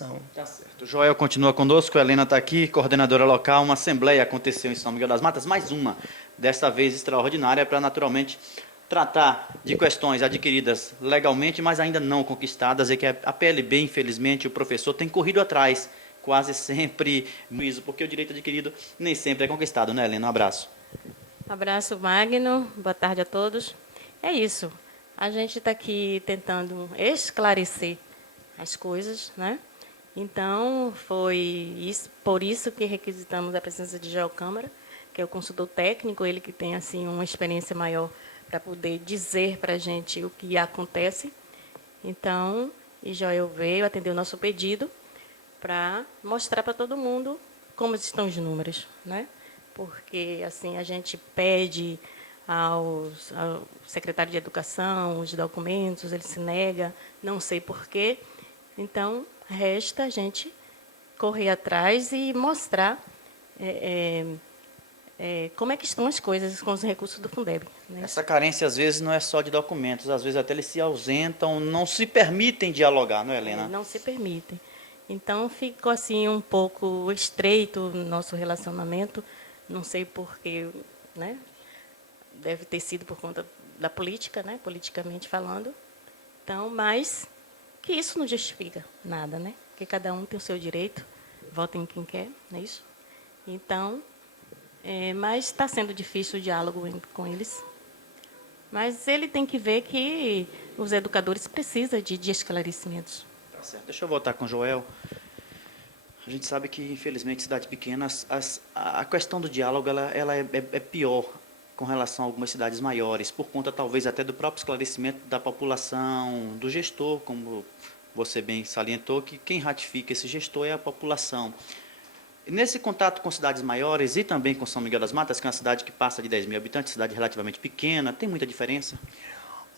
educação. Tá certo. O Joel continua conosco, a Helena está aqui, coordenadora local. Uma assembleia aconteceu em São Miguel das Matas, mais uma, desta vez extraordinária, para naturalmente tratar de questões adquiridas legalmente, mas ainda não conquistadas, e que a PLB, infelizmente, o professor tem corrido atrás, quase sempre, porque o direito adquirido nem sempre é conquistado, né, Helena? Um abraço. Abraço, Magno. Boa tarde a todos. É isso. A gente está aqui tentando esclarecer as coisas, né? Então, por isso que requisitamos a presença de Joel Câmara, que é o consultor técnico, ele que tem assim uma experiência maior para poder dizer para a gente o que acontece. Então, e Joel veio atender o nosso pedido para mostrar para todo mundo como estão os números, né? Porque assim a gente pede ao secretário de Educação os documentos, ele se nega, não sei porquê. Então, resta a gente correr atrás e mostrar como é que estão as coisas com os recursos do Fundeb. Né? Essa carência, às vezes, não é só de documentos, às vezes até eles se ausentam, não se permitem dialogar, não é, Helena? Não se permitem. Então, ficou assim um pouco estreito o nosso relacionamento, não sei porquê, né? Deve ter sido por conta da política, né? Politicamente falando. Então, mas que isso não justifica nada, né? Porque cada um tem o seu direito, vota em quem quer, não é isso? Então, mas está sendo difícil o diálogo com eles. Mas ele tem que ver que os educadores precisam de esclarecimentos. Tá certo. Deixa eu voltar com o Joel. A gente sabe que, infelizmente, cidades pequenas, a questão do diálogo ela é pior com relação a algumas cidades maiores, por conta, talvez, até do próprio esclarecimento da população, do gestor, como você bem salientou, que quem ratifica esse gestor é a população. Nesse contato com cidades maiores e também com São Miguel das Matas, que é uma cidade que passa de 10 mil habitantes, cidade relativamente pequena, tem muita diferença?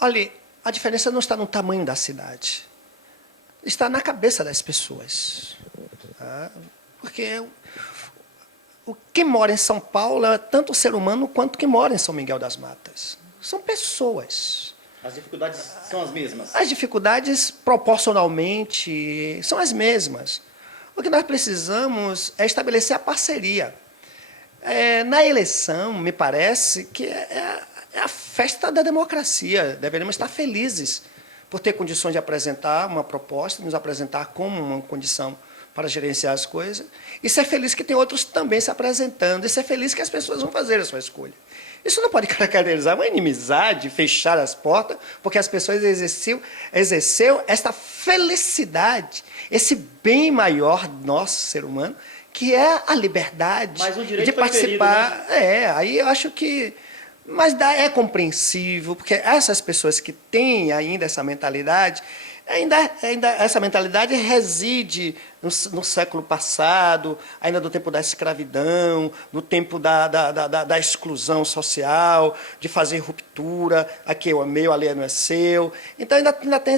Olha, a diferença não está no tamanho da cidade, está na cabeça das pessoas. Tá? Porque quem mora em São Paulo é tanto o ser humano quanto quem mora em São Miguel das Matas. São pessoas. As dificuldades são as mesmas? As dificuldades, proporcionalmente, são as mesmas. O que nós precisamos é estabelecer a parceria. Na eleição, me parece que é a festa da democracia. Deveríamos estar felizes por ter condições de apresentar uma proposta, nos apresentar como uma condição para gerenciar as coisas, e ser feliz que tem outros também se apresentando, e ser feliz que as pessoas vão fazer a sua escolha. Isso não pode caracterizar uma inimizade, fechar as portas, porque as pessoas exerceu esta felicidade, esse bem maior do nosso ser humano, que é a liberdade de participar. Ferido, né? Aí eu acho que... Mas é compreensível, porque essas pessoas que têm ainda essa mentalidade, ainda essa mentalidade reside no século passado, ainda do tempo da escravidão, do tempo da exclusão social, de fazer ruptura, aqui é o meu, ali não é seu. Então ainda tem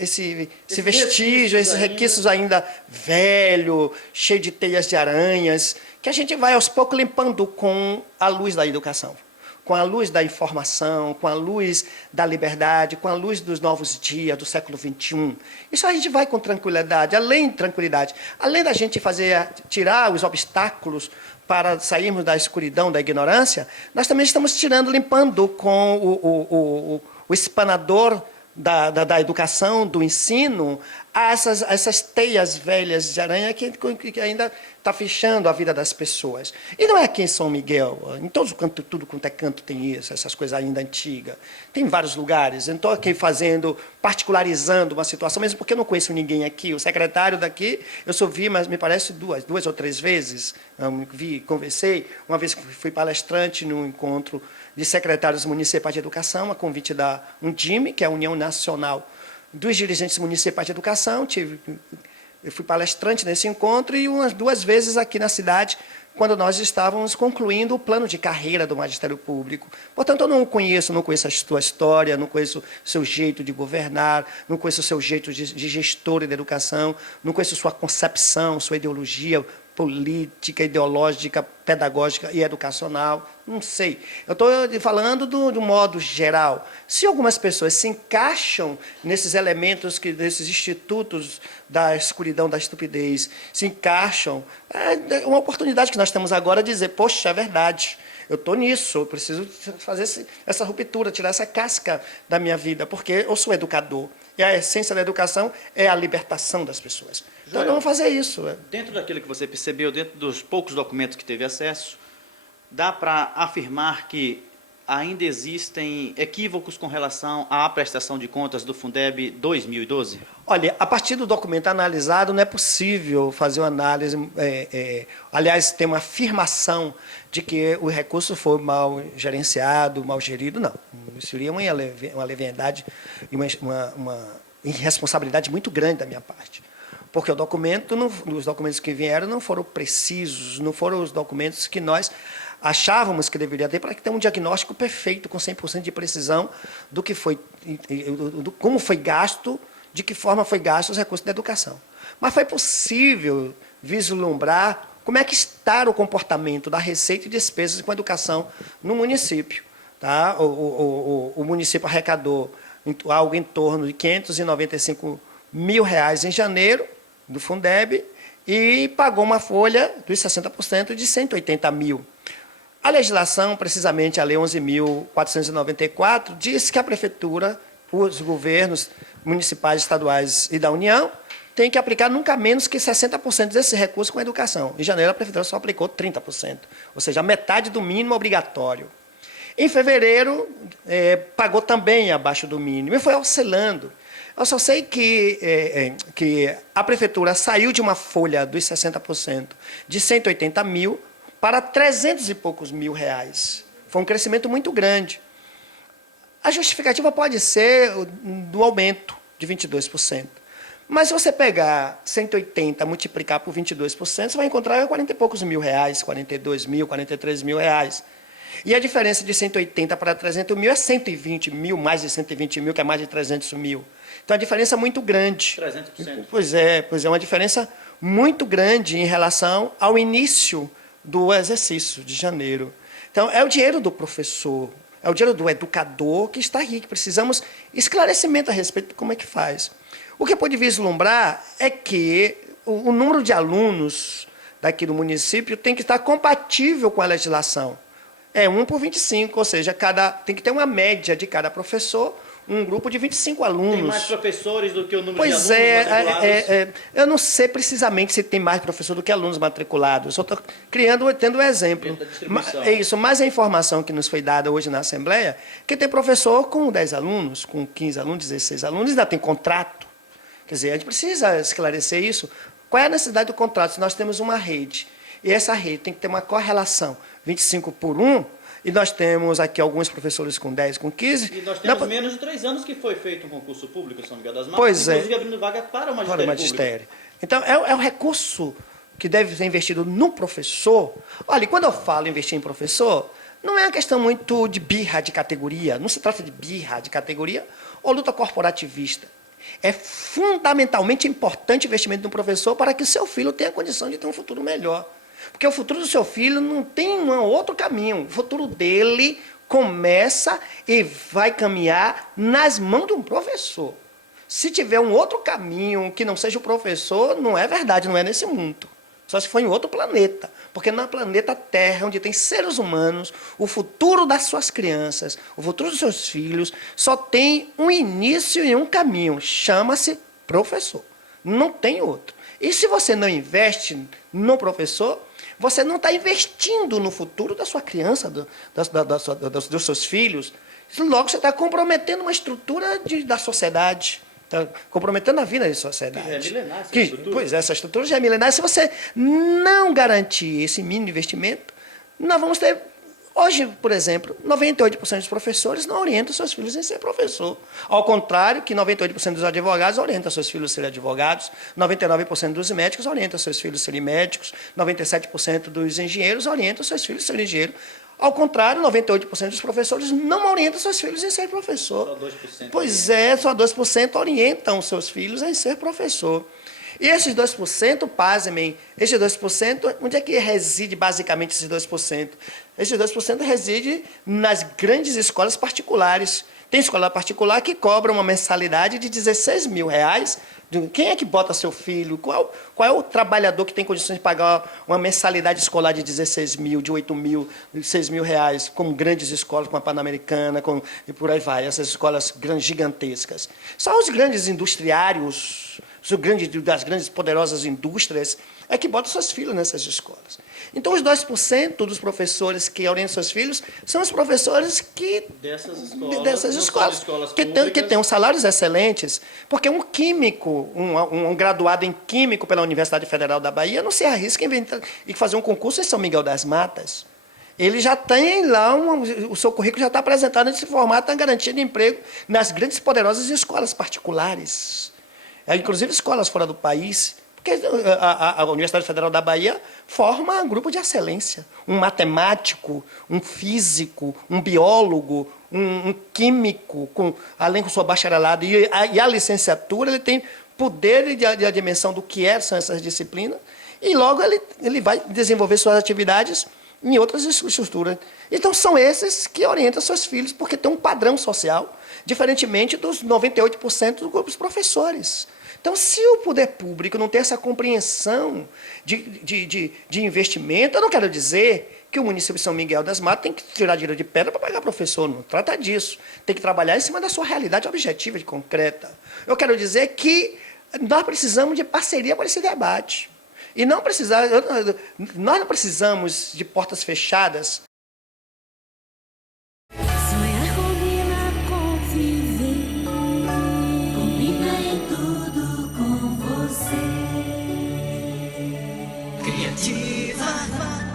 esse vestígio, esses requisitos ainda velho, cheio de teias de aranhas, que a gente vai aos poucos limpando com a luz da educação, com a luz da informação, com a luz da liberdade, com a luz dos novos dias, do século XXI. Isso a gente vai com tranquilidade, além da gente tirar os obstáculos para sairmos da escuridão, da ignorância, nós também estamos limpando com o espanador da educação, do ensino, essas teias velhas de aranha que ainda está fechando a vida das pessoas. E não é aqui em São Miguel, em todos os cantos, tudo quanto é canto tem isso, essas coisas ainda antigas. Tem vários lugares. Eu estou aqui particularizando uma situação, mesmo porque eu não conheço ninguém aqui. O secretário daqui, eu só vi, mas me parece duas ou três vezes. Conversei. Uma vez que fui palestrante no encontro de secretários municipais de educação, a convite da Undime, que é a União Nacional dos Dirigentes Municipais de Educação. Eu fui palestrante nesse encontro e umas 2 vezes aqui na cidade, quando nós estávamos concluindo o plano de carreira do Magistério Público. Portanto, eu não conheço a sua história, não conheço o seu jeito de governar, não conheço o seu jeito de gestor da educação, não conheço sua concepção, sua ideologia política, ideológica, pedagógica e educacional, não sei. Eu estou falando do modo geral. Se algumas pessoas se encaixam nesses elementos, desses institutos da escuridão, da estupidez, se encaixam, é uma oportunidade que nós temos agora de dizer, poxa, é verdade, eu estou nisso, eu preciso fazer essa ruptura, tirar essa casca da minha vida, porque eu sou educador. E a essência da educação é a libertação das pessoas. Então, Joel, não vamos fazer isso. Dentro daquilo que você percebeu, dentro dos poucos documentos que teve acesso, dá para afirmar que ainda existem equívocos com relação à prestação de contas do Fundeb 2012? Olha, a partir do documento analisado, não é possível fazer uma análise. Aliás, tem uma afirmação de que o recurso foi mal gerenciado, mal gerido. Não. Isso seria uma leviandade e uma irresponsabilidade muito grande da minha parte. Porque os documentos que vieram não foram precisos, não foram os documentos que nós achávamos que deveria ter para ter um diagnóstico perfeito, com 100% de precisão do que foi, como foi gasto, de que forma foi gasto os recursos da educação. Mas foi possível vislumbrar como é que está o comportamento da receita e despesas com a educação no município. Tá? O município arrecadou algo em torno de R$ 595 mil em janeiro, do Fundeb, e pagou uma folha dos 60% de 180 mil. A legislação, precisamente a Lei 11.494, diz que a Prefeitura, os governos municipais, estaduais e da União, têm que aplicar nunca menos que 60% desse recurso com a educação. Em janeiro, a Prefeitura só aplicou 30%, ou seja, a metade do mínimo obrigatório. Em fevereiro, pagou também abaixo do mínimo, e foi oscilando. Eu só sei que a Prefeitura saiu de uma folha dos 60% de 180 mil para 300 e poucos mil reais. Foi um crescimento muito grande. A justificativa pode ser do aumento de 22%. Mas se você pegar 180 multiplicar por 22%, você vai encontrar 40 e poucos mil reais, 42 mil, 43 mil reais. E a diferença de 180 para 300 mil é 120 mil, mais de 120 mil, que é mais de 300 mil. Então, a diferença é muito grande. 300%. Pois é, uma diferença muito grande em relação ao início do exercício de janeiro. Então, é o dinheiro do professor, é o dinheiro do educador que está aí, que precisamos esclarecimento a respeito de como é que faz. O que pode vislumbrar é que o número de alunos daqui do município tem que estar compatível com a legislação. É 1 por 25, ou seja, tem que ter uma média de cada professor, um grupo de 25 alunos. Tem mais professores do que o número Pois de alunos matriculados? Eu não sei precisamente se tem mais professor do que alunos matriculados. Eu só estou tendo um exemplo. Mas a informação que nos foi dada hoje na Assembleia, que tem professor com 10 alunos, com 15 alunos, 16 alunos, ainda tem contrato. Quer dizer, a gente precisa esclarecer isso. Qual é a necessidade do contrato? Se nós temos uma rede, e essa rede tem que ter uma correlação 25 por 1, e nós temos aqui alguns professores com 10, com 15. E nós temos menos de 3 anos que foi feito um concurso público em São Miguel das Matas, pois inclusive abrindo vaga para o magistério. Então, é um recurso que deve ser investido no professor. Olha, quando eu falo investir em professor, não é uma questão muito de birra de categoria, não se trata de birra de categoria ou luta corporativista. É fundamentalmente importante o investimento no professor para que o seu filho tenha condição de ter um futuro melhor. Porque o futuro do seu filho não tem um outro caminho. O futuro dele começa e vai caminhar nas mãos de um professor. Se tiver um outro caminho que não seja o professor, não é verdade, não é nesse mundo. Só se for em outro planeta. Porque no planeta Terra, onde tem seres humanos, o futuro das suas crianças, o futuro dos seus filhos, só tem um início e um caminho. Chama-se professor. Não tem outro. E se você não investe no professor, você não está investindo no futuro da sua criança, dos seus filhos. Logo, você está comprometendo uma estrutura da sociedade. Está comprometendo a vida da sociedade. É milenar essa estrutura. Pois é, essa estrutura já é milenar. Se você não garantir esse mínimo investimento, nós vamos ter... Hoje, por exemplo, 98% dos professores não orientam seus filhos em ser professor. Ao contrário, que 98% dos advogados orientam seus filhos a serem advogados, 99% dos médicos orientam seus filhos a serem médicos, 97% dos engenheiros orientam seus filhos a serem engenheiros. Ao contrário, 98% dos professores não orientam seus filhos em ser professor. Só 2%. Pois é, só 2% orientam seus filhos em ser professor. E esses 2%, pasmem, esses 2%, onde é que reside basicamente esses 2%? Esses 2% reside nas grandes escolas particulares. Tem escola particular que cobra uma mensalidade de 16 mil reais. Quem é que bota seu filho? Qual é o trabalhador que tem condições de pagar uma mensalidade escolar de 16 mil, de 8 mil, de 6 mil reais, como grandes escolas, como a Pan-Americana, e por aí vai, essas escolas gigantescas? Só os grandes industriários, das grandes poderosas indústrias, é que botam seus filhos nessas escolas. Então, os 2% dos professores que orientam seus filhos são os professores que dessas escolas que têm salários excelentes, porque um químico, um graduado em químico pela Universidade Federal da Bahia, não se arrisca em fazer um concurso em São Miguel das Matas. Ele já tem lá, o seu currículo já está apresentado nesse formato, tem garantia de emprego nas grandes poderosas escolas particulares. Inclusive escolas fora do país, porque a Universidade Federal da Bahia forma um grupo de excelência. Um matemático, um físico, um biólogo, um químico, além com sua bacharelado e a licenciatura, ele tem poder de a dimensão do que são essas disciplinas, e logo ele vai desenvolver suas atividades em outras estruturas. Então, são esses que orientam seus filhos, porque tem um padrão social, diferentemente dos 98% dos grupos professores. Então, se o poder público não tem essa compreensão de investimento, eu não quero dizer que o município de São Miguel das Matas tem que tirar dinheiro de pedra para pagar professor, não trata disso. Tem que trabalhar em cima da sua realidade objetiva e concreta. Eu quero dizer que nós precisamos de parceria para esse debate. E nós não precisamos de portas fechadas. Sonhar combina com viver, combina em tudo com você. Criativa.